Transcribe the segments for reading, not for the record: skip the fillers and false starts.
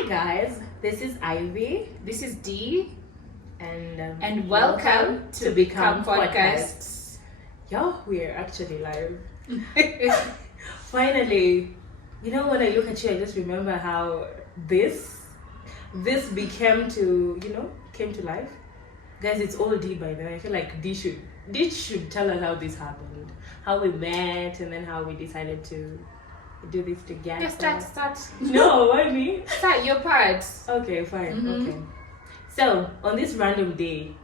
Hi guys, this is Ivy This is Dee, and welcome to Become Podcasts. Yeah, we're actually live. Finally, when I look at you, I just remember how this became came to life. Guys, it's all Dee by then. I feel like Dee should tell us how this happened, how we met, and then how we decided to do this together. Yeah, start. No, why me? Start your part. Okay, fine. Okay. So, on this random day,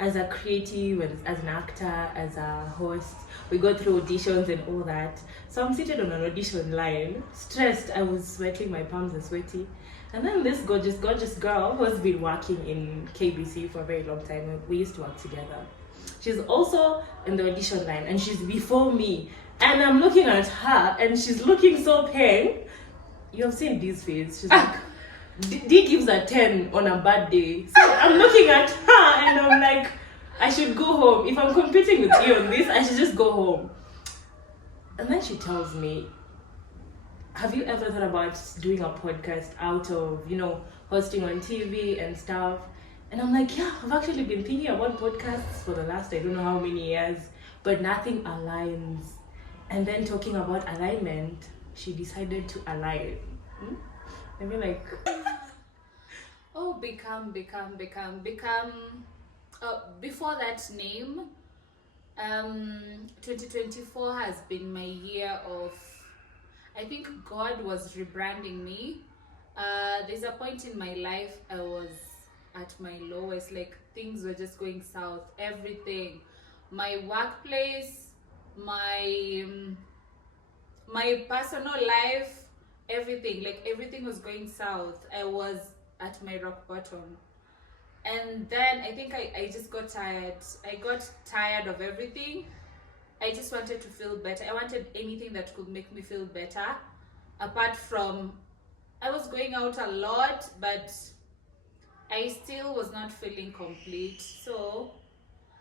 as a creative, as an actor, as a host, we go through auditions and all that. So, I'm seated on an audition line, stressed. I was sweating, my palms are sweaty. And then this gorgeous girl who has been working in KBC for a very long time, we used to work together. She's also in the audition line and she's before me. And I'm looking at her and she's looking so pale. You have seen Dee's face. She's like, Dee gives a 10 on a bad day. So I'm looking at her and I'm like, I should go home. If I'm competing with you on this, I should just go home. And then she tells me, have you ever thought about doing a podcast out of, hosting on TV and stuff? And I'm like, yeah, I've actually been thinking about podcasts for the last, I don't know how many years, but nothing aligns. And then talking about alignment, she decided to align. I mean, like, Become. Before that name, 2024 has been my year of, I think God was rebranding me. There's a point in my life I was at my lowest, like things were just going south. Everything, my workplace, my personal life, everything was going south. I was at my rock bottom, and then I think I just got tired. I got tired of everything. I just wanted to feel better. I wanted anything that could make me feel better, apart from I was going out a lot, but I still was not feeling complete. So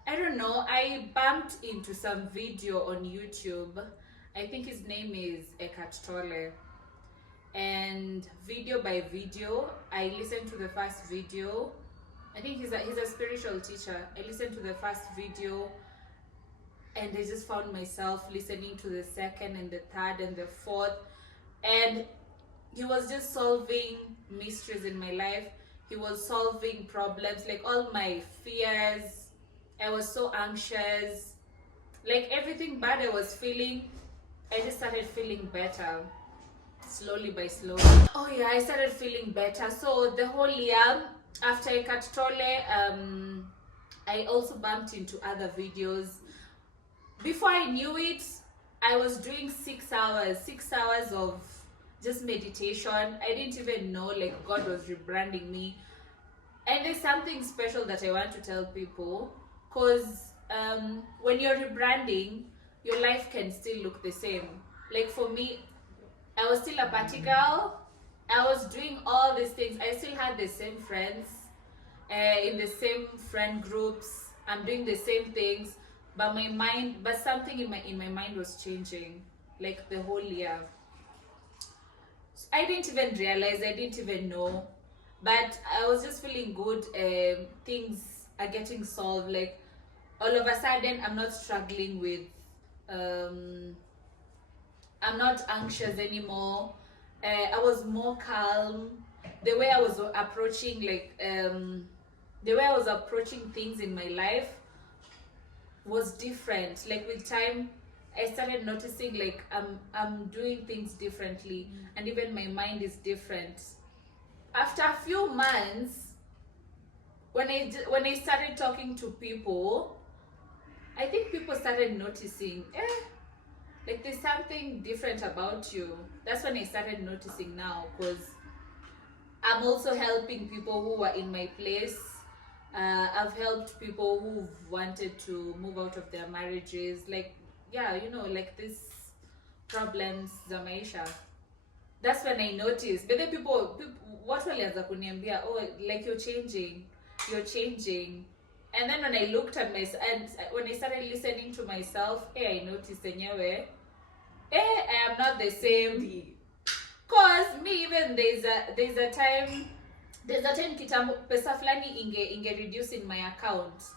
I don't know, I bumped into some video on YouTube. I think his name is Eckhart Tolle. And video by video, I listened to the first video. I think he's a spiritual teacher. I listened to the first video and I just found myself listening to the second and the third and the fourth. And he was just solving mysteries in my life. He was solving problems, like all my fears. I was so anxious, like everything bad I was feeling, I just started feeling better, slowly by slowly. I started feeling better. So the whole year after Eckhart Tolle, I also bumped into other videos. Before I knew it, I was doing 6 hours of just meditation. I didn't even know, like, God was rebranding me. And there's something special that I want to tell people. Because when you're rebranding, your life can still look the same. Like for me, I was still a party girl. I was doing all these things. I still had the same friends in the same friend groups. I'm doing the same things, but something in my mind was changing. Like the whole year, I didn't even realize. I didn't even know, but I was just feeling good. Things are getting solved. Like all of a sudden I'm not struggling with I'm not anxious anymore. I was more calm. The way I was approaching things in my life was different. Like with time I started noticing like I'm doing things differently, and even my mind is different. After a few months, when I started talking to people, I think people started noticing, like there's something different about you. That's when I started noticing now, because I'm also helping people who were in my place. I've helped people who've wanted to move out of their marriages. Like, like these problems za maisha. That's when I noticed. But then people what walianza kuniambia, like you're changing. And then when I looked at myself, and when I started listening to myself, I noticed I am not the same. Cause me, even there's a time kitambo pesa fulani inge reduce in my account,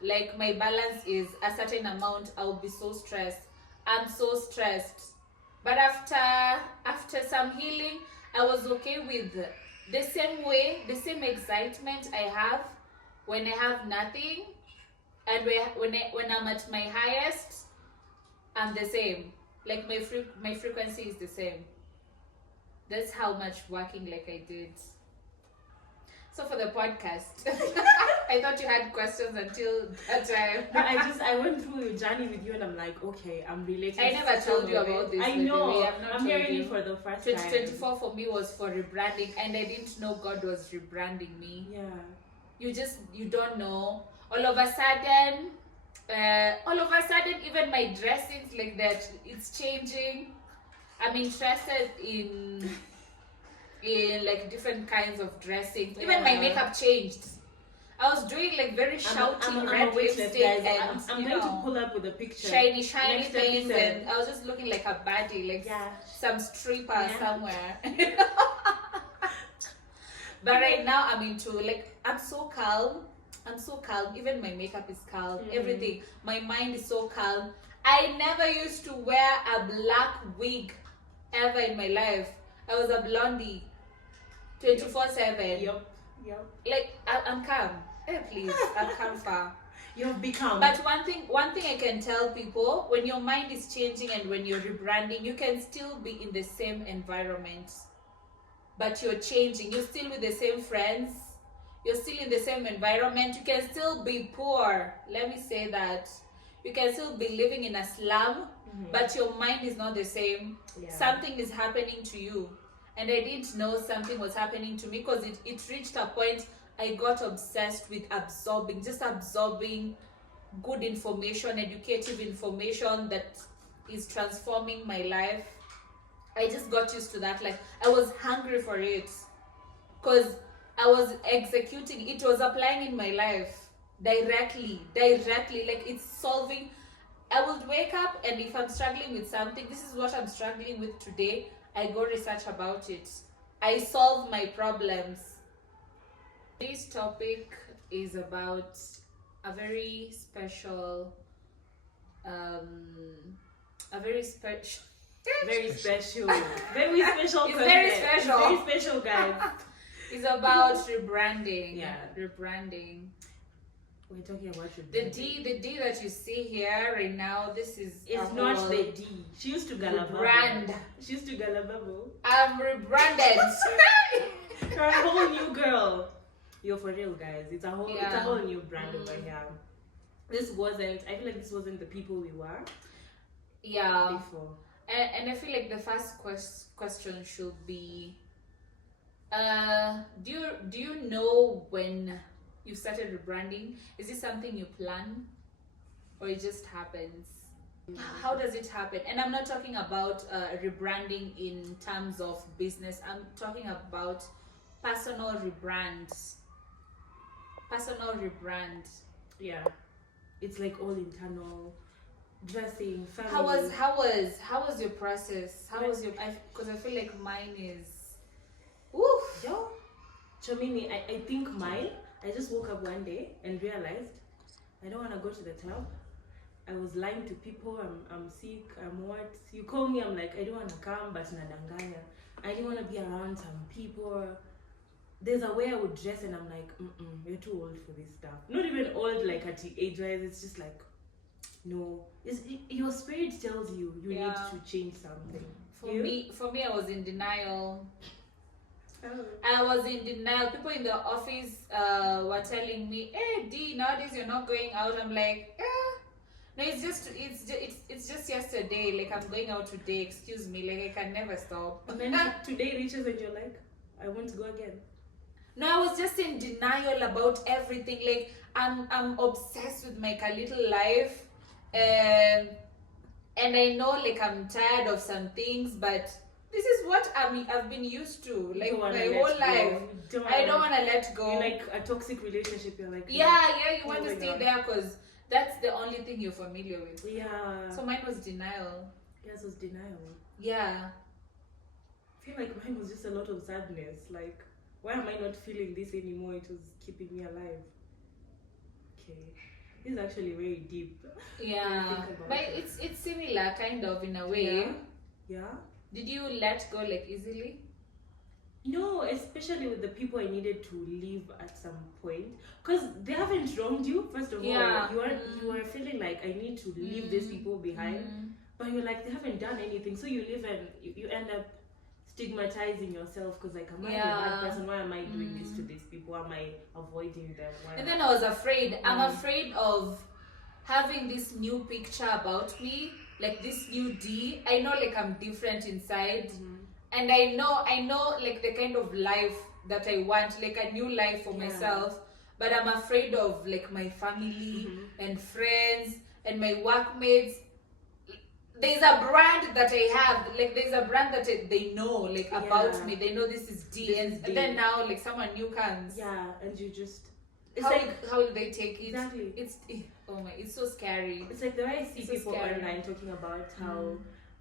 like my balance is a certain amount, I'll be so stressed. I'm so stressed. But after some healing, I was okay with the same way, the same excitement I have when I have nothing, and when I'm at my highest, I'm the same. Like my frequency is the same. That's how much working like I did. So for the podcast, I thought you had questions until that time. I went through your journey with you, and I'm like, okay, I'm relating. I never told you about this. I know. I'm hearing it for the first time. 2024 for me was for rebranding, and I didn't know God was rebranding me. Yeah. You don't know. All of a sudden, even my dressings like that, it's changing. I'm interested in like different kinds of dressing. Even my makeup changed. I was doing like very shouty red lipstick, and I'm going to pull up with a picture. Shiny things, and I was just looking like a baddie, like some stripper somewhere. But right now I'm into like I'm so calm. Even my makeup is calm. Everything. My mind is so calm. I never used to wear a black wig ever in my life. I was a blondie 24/7. Yep. Like I'm calm. Hey, please, I'm calm far. You've become. But one thing I can tell people, when your mind is changing and when you're rebranding, you can still be in the same environment, but you're changing. You're still with the same friends. You're still in the same environment. You can still be poor. Let me say that. You can still be living in a slum, but your mind is not the same. Something is happening to you. And I didn't know something was happening to me because it reached a point I got obsessed with absorbing good information, educative information that is transforming my life. I just got used to that. Like, I was hungry for it because I was executing. It was applying in my life directly. Like, it's solving. I would wake up, and if I'm struggling with something, this is what I'm struggling with today. I go research about it. I solve my problems. This topic is about a very special, very special, guys. It's about rebranding. Rebranding. We're talking about rebranding. The D that you see here right now, this is it's not the D. She used to Galababo. I'm rebranded. You're a whole new girl. You're for real, guys. It's a whole new brand over here. I feel like this wasn't the people we were. Yeah. Before. And I feel like the first question should be, do you know when you started rebranding? Is it something you plan, or it just happens? How does it happen? And I'm not talking about rebranding in terms of business. I'm talking about personal rebrands. Yeah, it's like all internal, dressing, family. How was your process? Because I feel like mine is, oof. Yo, Chomini, I think mine. I just woke up one day and realized I don't want to go to the club. I was lying to people. I'm sick. I'm what? You call me. I'm like, I don't want to come, but nadanganya. I didn't want to be around some people. There's a way I would dress, and I'm like, you're too old for this stuff. Not even old like at age-wise. It's just like, no. Your spirit tells you need to change something. For me, I was in denial. I was in denial. People in the office were telling me, "Hey, D, nowadays you're not going out." I'm like, no, it's just yesterday. Like, I'm going out today. Excuse me. Like, I can never stop. And then today reaches and you're like, I want to go again. No, I was just in denial about everything. Like, I'm obsessed with my little life, and I know, like, I'm tired of some things, but this is what I've been used to, like, my whole life. I don't want to let go. You're like a toxic relationship. You're like, you want to stay there because that's the only thing you're familiar with. Yeah. So mine was denial. Yes, it was denial. Yeah. feel like mine was just a lot of sadness. Like, why am I not feeling this anymore? It was keeping me alive. Okay, this is actually very deep. Yeah, but it's similar kind of in a way. Yeah. Did you let go like easily? No, especially with the people I needed to leave at some point, because they haven't wronged you. First of all, you are feeling like I need to leave these people behind, but you're like, they haven't done anything, so you live and you end up stigmatizing yourself, because like, am I a bad person? Why am I doing this to these people? Am I avoiding them? And then I was afraid. I'm afraid of having this new picture about me, like this new D. I know like I'm different inside. And I know like the kind of life that I want, like a new life for myself. But I'm afraid of like my family and friends and my workmates. There's a brand that I have, like there's a brand that they know like about me. They know this is D, and then now like someone new comes. Yeah, and you just. It's how will they take it? Exactly. It's so scary. It's like the way I see people online talking about how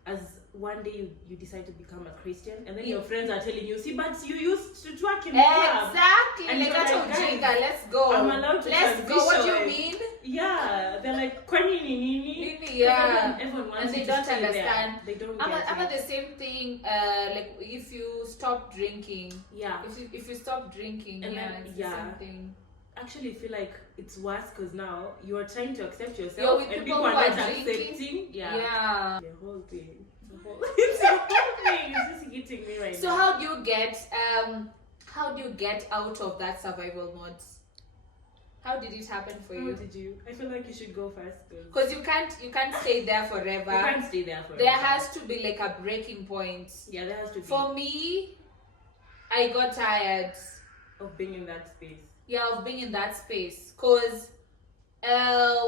as one day you decide to become a Christian, and then your friends are telling you, see, but you used to twerk in the club. Exactly. And like, guys, let's go. I'm allowed to Let's go. What do you mean? Yeah, they're like, kwani ni nini? Yeah. Everyone wants and they to don't stay understand. There. They don't I'm get about the same thing. Like if you stop drinking. Yeah. If you stop drinking, and it's the same thing. Actually, I feel like it's worse because now you are trying to accept yourself, and people are not accepting. Yeah. The whole thing. It's a whole thing. It's just hitting me right now. So how do you get out of that survival mode? How did it happen for you? How did you? I feel like you should go first. Because you can't stay there forever. You can't stay there forever. There has to be like a breaking point. Yeah, there has to be. For me, I got tired of being in that space. Yeah, of being in that space. Because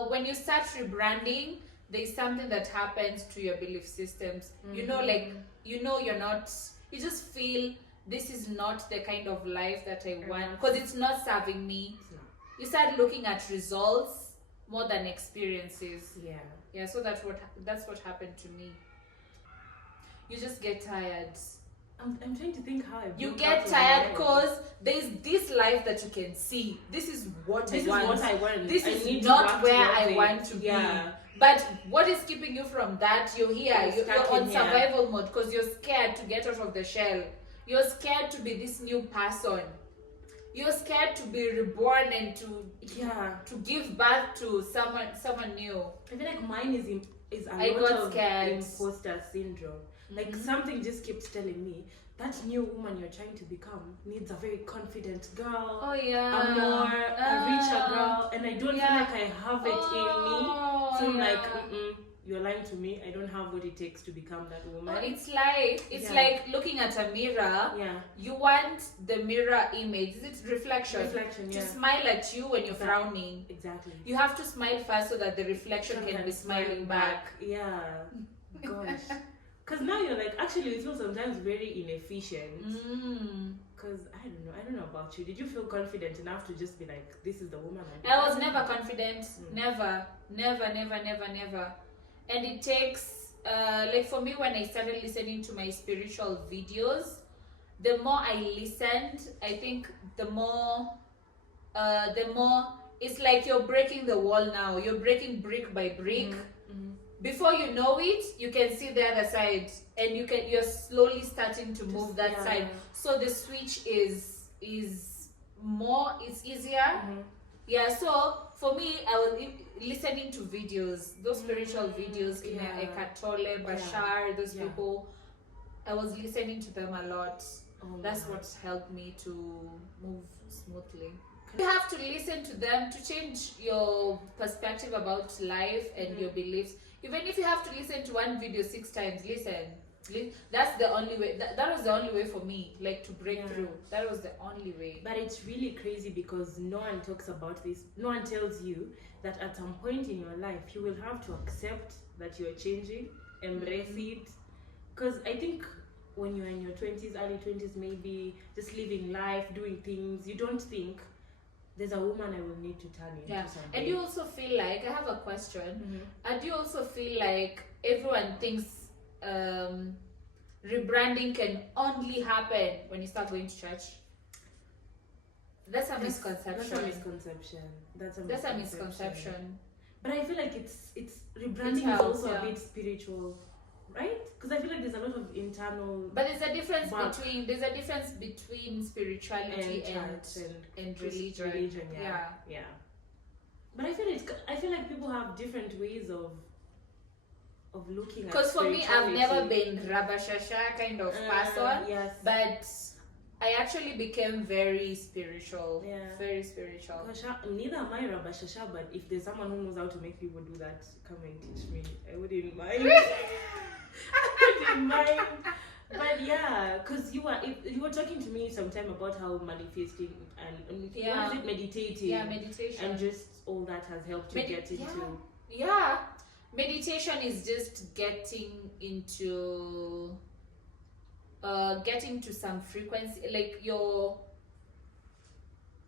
when you start rebranding, there's something that happens to your belief systems. You know, like, you're not, you just feel this is not the kind of life that I want, because it's not serving me. You start looking at results more than experiences. Yeah, so that's what happened to me. You just get tired. I'm trying to think how you get tired because there's this life that you can see. This is what I want. This is not where I want to be. But what is keeping you from that? You're here. You're on survival mode because you're scared to get out of the shell. You're scared to be this new person. You're scared to be reborn and to give birth to someone new. I feel like mine is a lot of imposter syndrome. Like something just keeps telling me that new woman you're trying to become needs a very confident girl. Oh yeah. A richer girl, and I don't feel like I have it in me. So I'm like, you're lying to me. I don't have what it takes to become that woman. It's like looking at a mirror. Yeah. You want the mirror image. Is it reflection? Reflection, to smile at you when you're frowning. Exactly. You have to smile first so that the reflection can be smiling back. Yeah. Gosh. Because now you're like, actually, you feel sometimes very inefficient. Because I don't know about you. Did you feel confident enough to just be like, this is the woman I was never confident. Never. And it takes, like for me, when I started listening to my spiritual videos, the more I listened, I think the more it's like you're breaking the wall now. You're breaking brick by brick. Before you know it, you can see the other side, and you're slowly starting to move that side. So the switch is more, it's easier. Yeah, so for me, I was listening to videos, those spiritual videos, Eckhart Tolle, Bashar, those people. I was listening to them a lot. That's what helped me to move smoothly. You have to listen to them to change your perspective about life and your beliefs. Even if you have to listen to one video 6 times, listen. That's the only way. That was the only way for me, like, to break through. That was the only way. But it's really crazy because no one talks about this. No one tells you that at some point in your life, you will have to accept that you're changing, embrace it. Because I think when you're in your 20s, early 20s, maybe just living life, doing things, you don't think, there's a woman I will need to turn into someday. And you also feel like, I have a question, and you also feel like everyone thinks rebranding can only happen when you start going to church. That's a misconception. That's a misconception. That's a misconception. But I feel like it's rebranding is also a bit spiritual, right? Because I feel like there's a lot of internal. But there's a difference between spirituality and religion. Yeah. But I feel like people have different ways of looking at. Because for me, I've never been rabashasha kind of person. Yes. But I actually became very spiritual. Yeah. Very spiritual. Gosh, neither am I rabashasha, but if there's someone who knows how to make people do that, come and teach me. I wouldn't mind. I wouldn't mind. But yeah, because you were talking to me sometime about how manifesting and what is it, meditating? Yeah, meditation. And just all that has helped you get into. Yeah. Meditation is just getting into some frequency, like you're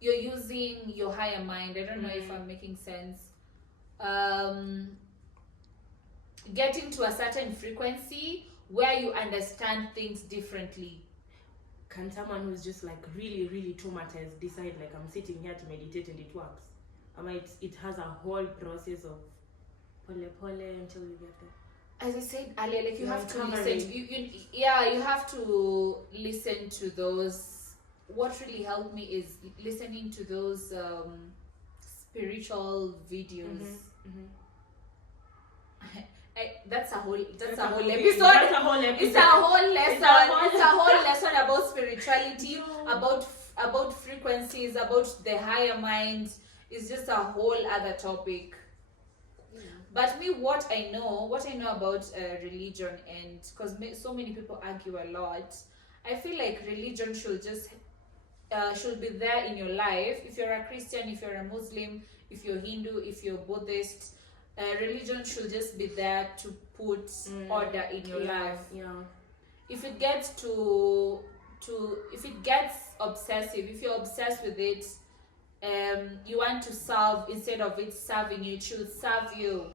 using your higher mind. I don't know if I'm making sense. Getting to a certain frequency where you understand things differently. Can someone who's just like really, really traumatized decide like I'm sitting here to meditate and it works? It has a whole process of pole until you get there. As I said earlier, like you have to listen. You have to listen to those. What really helped me is listening to those spiritual videos. That's a whole episode. It's a whole lesson. It's a whole lesson about spirituality, about frequencies, about the higher mind. It's just a whole other topic. But me, what I know about religion, and because so many people argue a lot, I feel like religion should just should be there in your life. If you're a Christian, if you're a Muslim, if you're Hindu, if you're Buddhist, religion should just be there to put order in your life. Yeah. If it gets if it gets obsessive, if you're obsessed with it, you want to serve instead of it serving you, it should serve you.